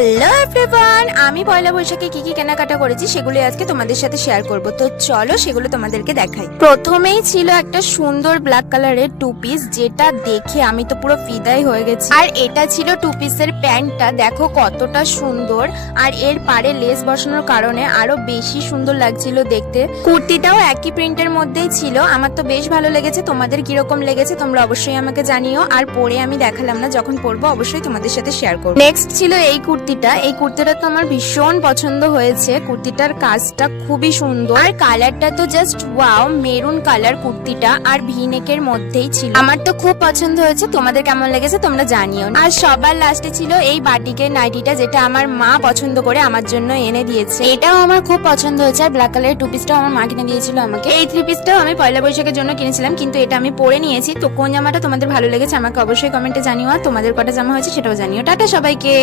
Hello everyone, আমি পয়লা বৈশাখে কি কি কেনাকাটা করেছি সেগুলো আজকে তোমাদের সাথে শেয়ার করব। তো চলো সেগুলো তোমাদেরকে দেখাই। প্রথমেই ছিল একটা সুন্দর ব্ল্যাক কালারের টু পিস, যেটা দেখে আমি তো পুরো ফিদাই হয়ে গেছি। আর এটা ছিল টু পিসের প্যান্টটা, দেখো কতটা সুন্দর, আর এর পাড়ে লেস বসানোর কারণে আরো বেশি সুন্দর লাগছিল দেখতে। কুর্তিটাও একই প্রিন্টের মধ্যেই ছিল, আমার তো বেশ ভালো লেগেছে। তোমাদের কিরকম লেগেছে তোমরা অবশ্যই আমাকে জানিও। আর পরে আমি দেখালাম না, যখন পরবো অবশ্যই তোমাদের সাথে শেয়ার করবো। নেক্সট ছিল এই কুর্তিটা তো আমার ভীষণ পছন্দ হয়েছে। কুর্তিটার কাজটা খুবই সুন্দর আর কালারটা তো জাস্ট ওয়াও, মেরুন কালার কুর্তিটা, আর ভিনেকের মধ্যেই ছিল। আমার তো খুব পছন্দ হয়েছে, তোমাদের কেমন লেগেছে তোমরা জানিও। আর সবার লাস্টে ছিল এই বাটিকের নাইটিটা, যেটা আমার মা পছন্দ করে আমার জন্য এনে দিয়েছে। এটাও আমার খুব পছন্দ হয়েছে। আর ব্ল্যাক কালারের টু পিসটাও আমার মা কিনে দিয়েছিল আমাকে। এই থ্রি পিসটাও আমি পয়লা বৈশাখের জন্য কিনেছিলাম, কিন্তু এটা আমি পরে নিয়েছি। তো কোন জামাটা তোমাদের ভালো লেগেছে আমাকে অবশ্যই কমেন্টে জানিও, আর তোমাদের কটা জামা হয়েছে সেটাও জানিও। টাটা সবাইকে।